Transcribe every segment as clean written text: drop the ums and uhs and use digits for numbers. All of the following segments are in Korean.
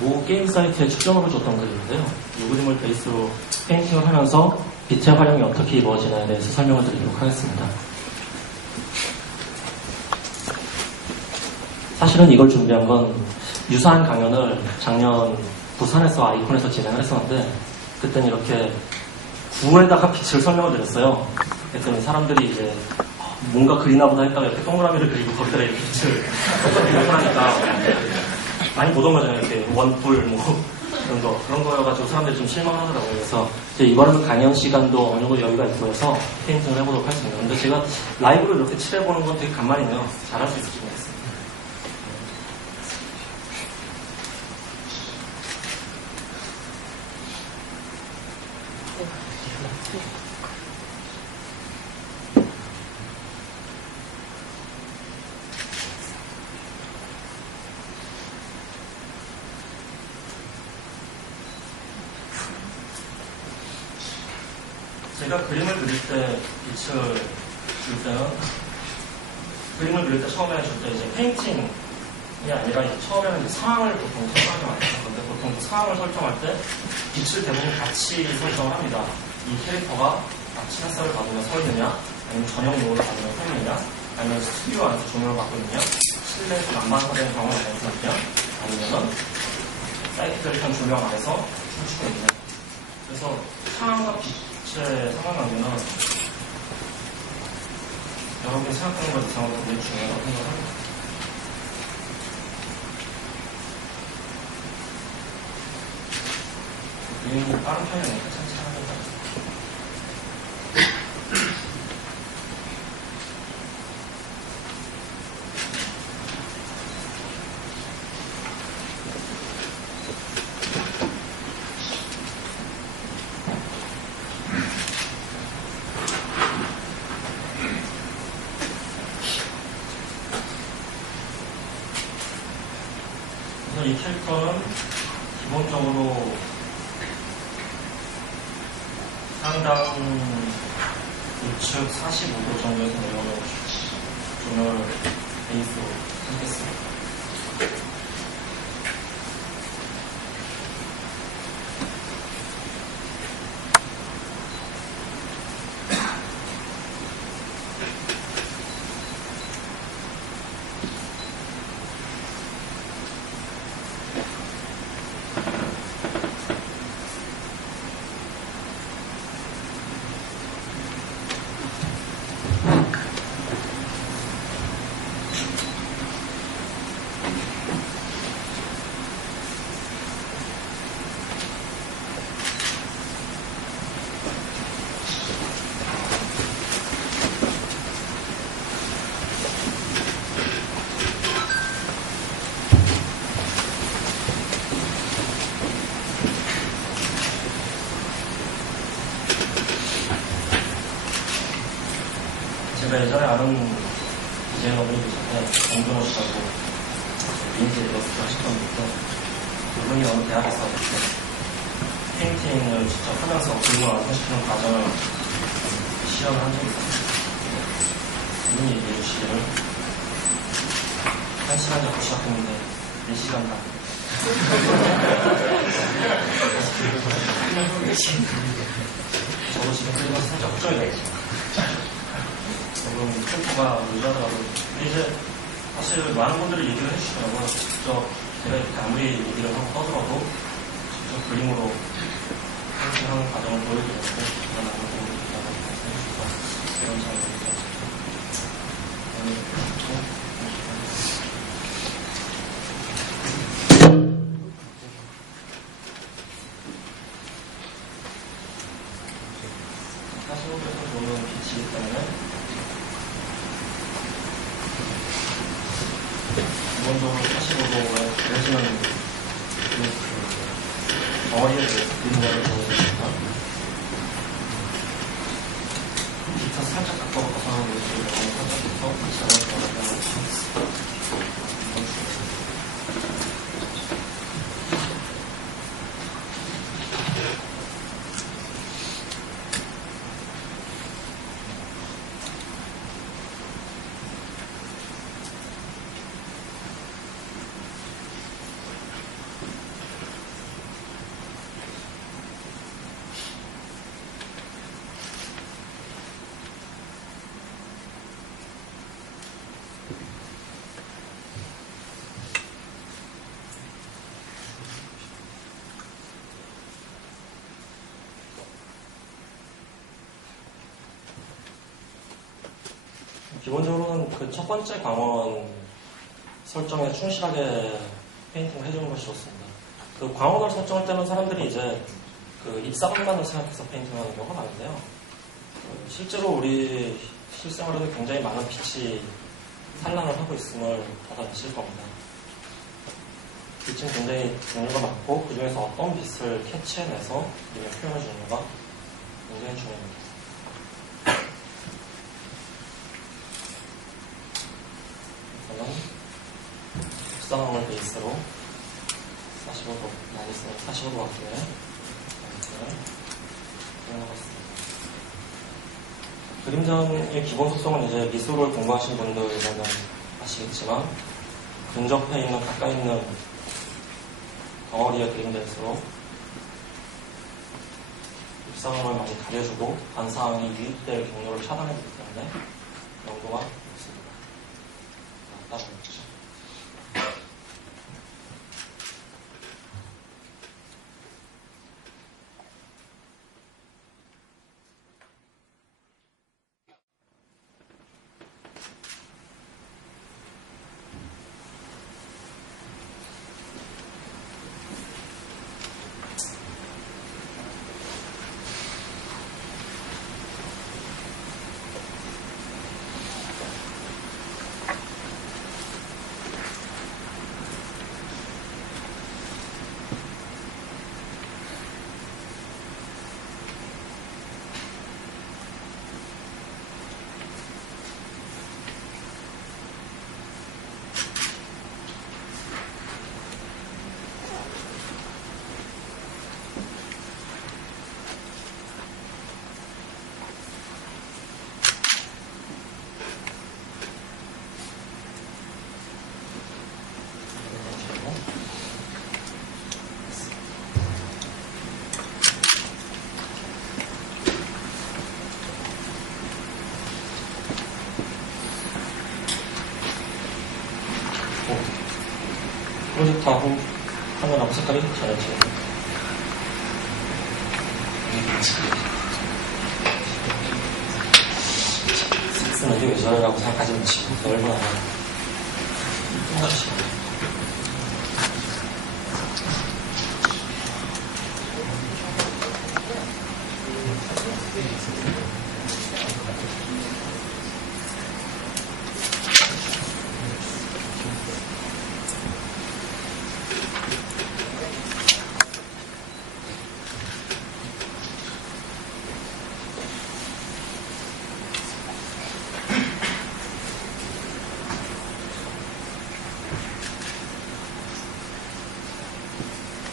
모 게임 사이트에 추천으로 줬던 글인데요. 이 그림을 베이스로 페인팅을 하면서 빛의 활용이 어떻게 이루어지나에 대해서 설명을 드리도록 하겠습니다. 사실은 이걸 준비한 건 유사한 강연을 작년 부산에서 아이콘에서 진행을 했었는데, 그때는 이렇게 구에다가 빛을 설명을 드렸어요. 그랬더니 사람들이 이제 뭔가 그리나 보다 했다가 이렇게 동그라미를 그리고 거기다가 이렇게 빛을 그리고 하니까 많이 보던 거잖아요. 이렇게 원뿔 뭐 그런 거여가지고 사람들이 좀 실망하더라고요. 그래서 이제 이번에는 강연 시간도 어느 정도 여유가 있고 해서 페인팅을 해보도록 하겠습니다. 근데 제가 라이브로 이렇게 칠해보는 건 되게 간만이네요. 잘할 수 있을지 모르겠습니다. 제가 그림을 그릴 때 빛을 줄 때는 그림을 그릴 때 처음에 줄 때 이제 페인팅이 아니라 이제 처음에는 이제 상황을 보통 설정하지 많이 했을 건데, 보통 그 상황을 설정할 때 빛을 대부분 같이 설정을 합니다. 이 캐릭터가 아침 햇살을 받으며 서 있느냐, 아니면 저녁 노을을 받으며 서 있느냐, 아니면 스튜디오 안에서 조명을 받고 있느냐, 실내에서 난방화된 경우를 안에서 있느냐, 아니면은 사이키델릭한 조명 안에서 춤추고 있느냐. 그래서 상황과 빛의 상관관계는 여러분이 생각하는 것 이상으로 굉장히 중요하다고 생각합니다. 그림이 빠른 편이 아니니까 천천히 하는 것 같아요. 이 캐릭터는 기본적으로 상당 우측 45도 정도에서 내려오는 조명을 베이스로 하겠습니다. 제가 예전에 아는 디자이너분이 계셨는데, 정준호 씨라고 민지 일러스트 하셨던 분인데, 그분이 어느 대학에서 이렇게 페인팅을 직접 하면서 그림을 완성시키는 과정을 시연을 한 적이 있었어요. 그분이 얘기해 주시기를 1시간 잡고 시작했는데 4시간 반. 저도 지금 그림에서 살짝 걱정이 되겠죠. 조금 템포가 느리더라고요. 근데 이제 사실 많은 분들이 얘기를 해주시더라고요. 직접 제가 이렇게 아무리 얘기를 하고 떠들어도 직접 그림으로 페인팅하는 과정을 보여드렸고, 그런 아무 도움이 된다고 말씀해주셔서 이런 장면이 사실로부터 보는 빛이기 때문에 기본적으로 45도에 그려지는 덩어리에 대해서 그림자를 보여주니까 빛을 살짝 바꿔서 하는 것이 너무 살짝부터 빛을 바꿔서 기본적으로는 그 첫 번째 광원 설정에 충실하게 페인팅을 해주는 것이 좋습니다. 그 광원을 설정할 때는 사람들이 이제 그 입사방만을 생각해서 페인팅하는 경우가 많은데요. 실제로 우리 실생활에도 굉장히 많은 빛이 산란을 하고 있음을 다들 아실 겁니다. 빛은 굉장히 종류가 많고 그 중에서 어떤 빛을 캐치해내서 그림에 표현해 주는가 굉장히 중요합니다. 우선은 입사방을 베이스로 45도, 많이 쓰는 45도 각도의 라이트를 사용하겠습니다. 그림전의 기본 속성은 이제 미술을 공부하신 분들이라면 아시겠지만 근접해 있는, 가까이 있는 덩어리의 그림자일수록 입사방을 많이 가려주고 반사항이 유입될 경로를 차단해주기 때문에 영도가 높습니다. 따라해보시죠. 프로젝트하고 화면하고 색깔이 잘했죠. 섹스는 이게 왜 저래라고 생각하지 마시고 넓은 하나 끝나시고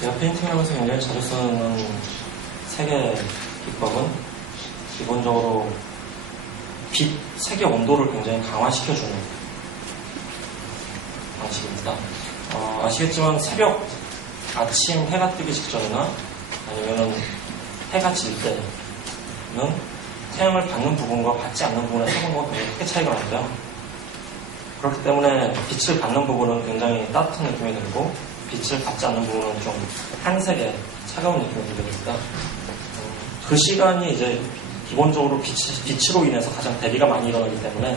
제가 페인팅하면서 굉장히 자주 쓰는 세 개의 기법은 기본적으로 빛, 색의 온도를 굉장히 강화시켜주는 방식입니다. 아시겠지만 새벽, 아침 해가 뜨기 직전이나 아니면 해가 질 때는 태양을 받는 부분과 받지 않는 부분의 색온도가 굉장히 크게 차이가 나는데요. 그렇기 때문에 빛을 받는 부분은 굉장히 따뜻한 느낌이 들고 빛을 받지 않는 부분은 좀 한색의 차가운 느낌이 들게 됩니다. 그 시간이 이제 기본적으로 빛으로 인해서 가장 대비가 많이 일어나기 때문에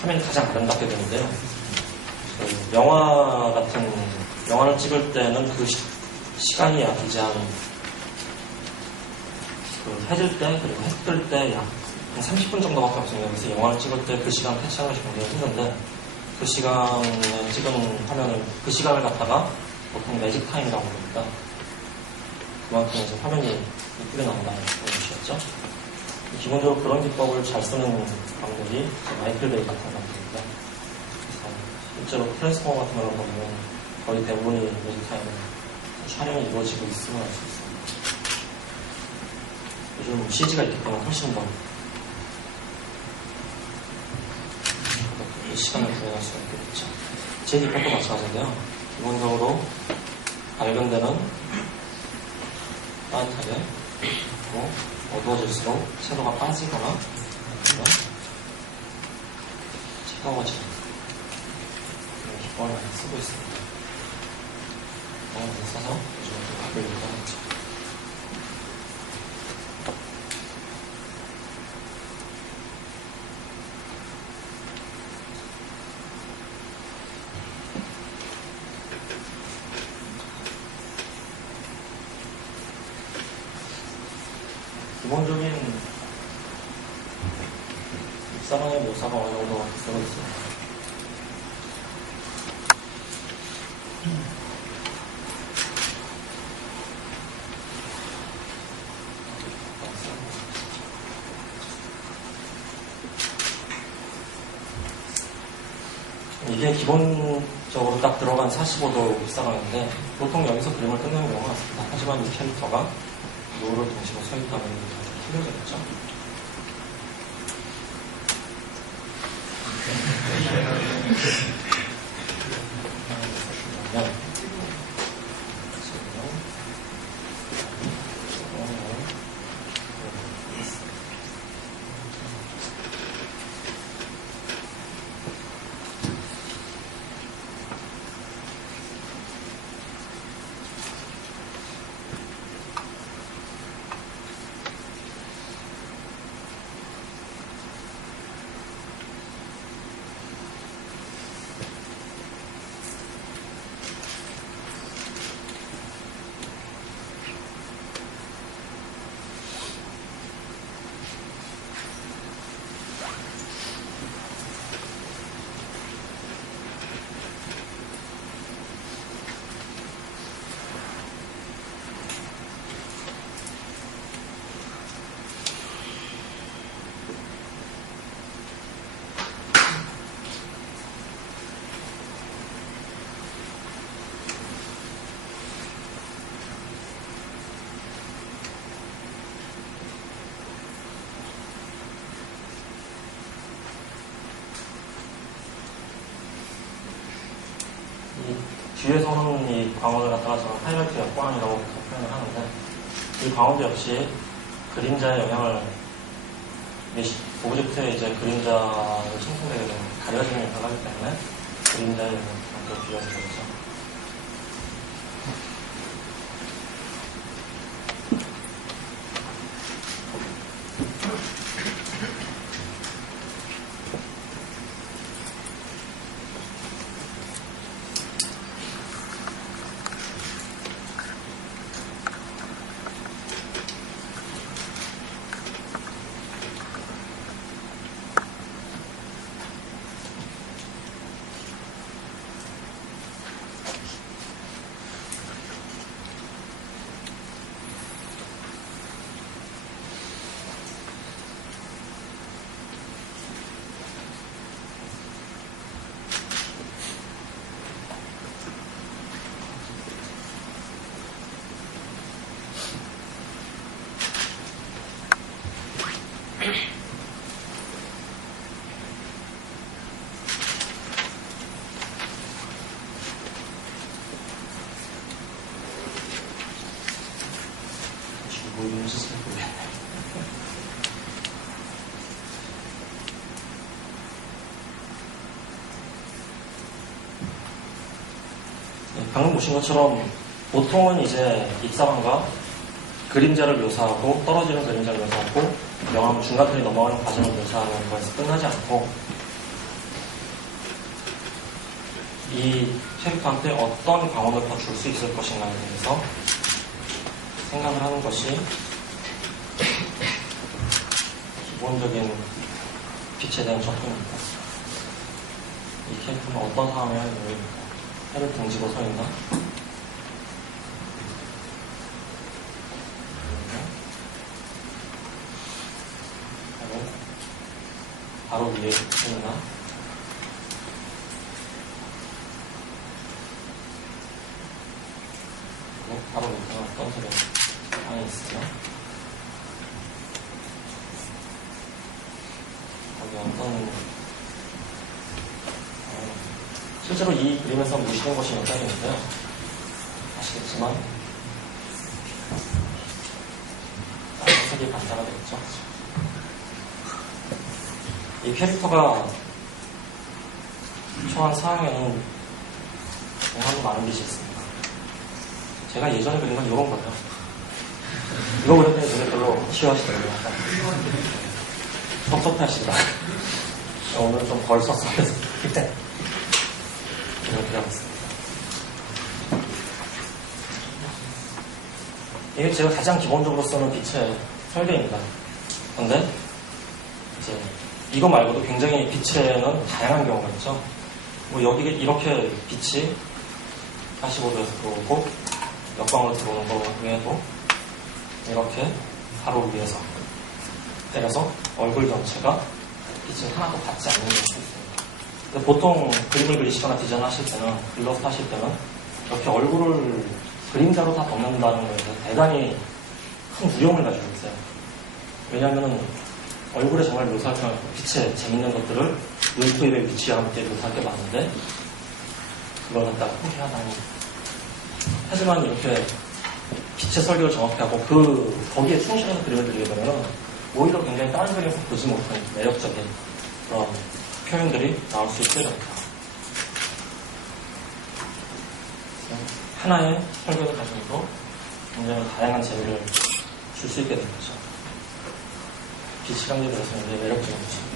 화면이 가장 아름답게 되는데요. 영화를 찍을 때는 그 시간이 약 이제 한 해질 때 그리고 해 뜰 때 약 한 30분 정도밖에 없습니다. 그래서 영화를 찍을 때 그 시간 캐치하는 것이 굉장히 힘든데 그 시간에 찍은 화면을 그 시간을 갖다가 보통 매직 타임이라고 합니다. 그만큼 이제 화면이 예쁘게 나온다는 것이었죠. 기본적으로 그런 기법을 잘 쓰는 감독이 마이클 베이 같은 감독입니다. 그래서 실제로 트랜스포머 같은 걸 보면 거의 대부분이 매직 타임으로 촬영이 이루어지고 있음을 알 수 있습니다. 요즘 CG가 있기 때문에 훨씬 더 시간을 구현할 수가 있겠죠. 제 기법도 마찬가지인데요. 기본적으로 밝은 데는 따뜻하게 그리고 어두워질수록 채도가 빠지거나 아니면 차가워지는 그런 기법을 많이 쓰고 있습니다. 많이 써서 요즘은 좀 가벼우니까 하죠. 기본적인 입사방의 묘사가 어느 정도 쓰고 있습니다. 이게 기본적으로 딱 들어간 45도 입사방인데 보통 여기서 그림을 끝내는 경우가 많습니다. 하지만 이 캐릭터가 노를 동시에 서 있다면 좀 틀려졌죠. 뒤에서는 이 광원을 갖다가 저는 하이라이트 역광이라고 표현을 하는데 이 광원도 역시 그림자의 영향을 오브젝트의 이제 그림자를 생성되게 되면 가려지는 역할을 하기 때문에 그림자의 영향을 비교해서 되죠. 방금 보신 것처럼 보통은 이제 입사방과 그림자를 묘사하고 떨어지는 그림자를 묘사하고 영화 중간편이 넘어가는 과정을 묘사하는 거에서 끝나지 않고 이 캐릭터한테 어떤 광원을 더 줄 수 있을 것인가에 대해서 생각을 하는 것이 기본적인 빛에 대한 접근입니다. 이 캐릭터는 어떤 상황에 해를 등지고 서 있나? 바로 위에 서 있나? 그리고 바로 밑에 어떤 소리 안에 있으나? 거기 어떤 실제로 이 그림에서 무시된 것이 몇 가지 있는데요. 아시겠지만 빨간색이 반사가 되겠죠. 이 캐릭터가 처한 상황에는 정말 많은 빛이 있습니다. 제가 예전에 그린 건 이런 거예요. 이거 그렸더니 눈에 별로 싫어하시더라고요. 섭섭해하시더라. 오늘 좀 덜 썼어요. 이렇게 하고 있습니다. 이게 제가 가장 기본적으로 쓰는 빛의 설계입니다. 그런데 이제 이거 말고도 굉장히 빛에는 다양한 경우가 있죠. 뭐 여기 이렇게 빛이 45도에서 들어오고 역광으로 들어오는 거 외에도 이렇게 바로 위에서 때려서 얼굴 전체가 빛이 하나도 받지 않는 경우도 있습니다. 근데 보통 그림을 그리시거나 디자인 하실 때는, 글러스 하실 때는 이렇게 얼굴을 그림자로 다 덮는다는 거에 대단히 큰 두려움을 가지고 있어요. 왜냐하면 얼굴에 정말 묘사하면 빛에 재밌는 것들을 눈토입에 위치하는 게 묘사할 게 많은데 그걸 갖다가 포기하다니. 하지만 이렇게 빛의 설계를 정확히 하고 거기에 충실해서 그림을 그리게 되면 오히려 굉장히 다른 그림에서 보지 못한 매력적인 그런 표현들이 나올 수 있게 됩니다. 하나의 설계를 가지고도 굉장히 다양한 재미를 줄 수 있게 되는 거죠. 빛이 시간에 대해서 굉장히 매력적인 거죠.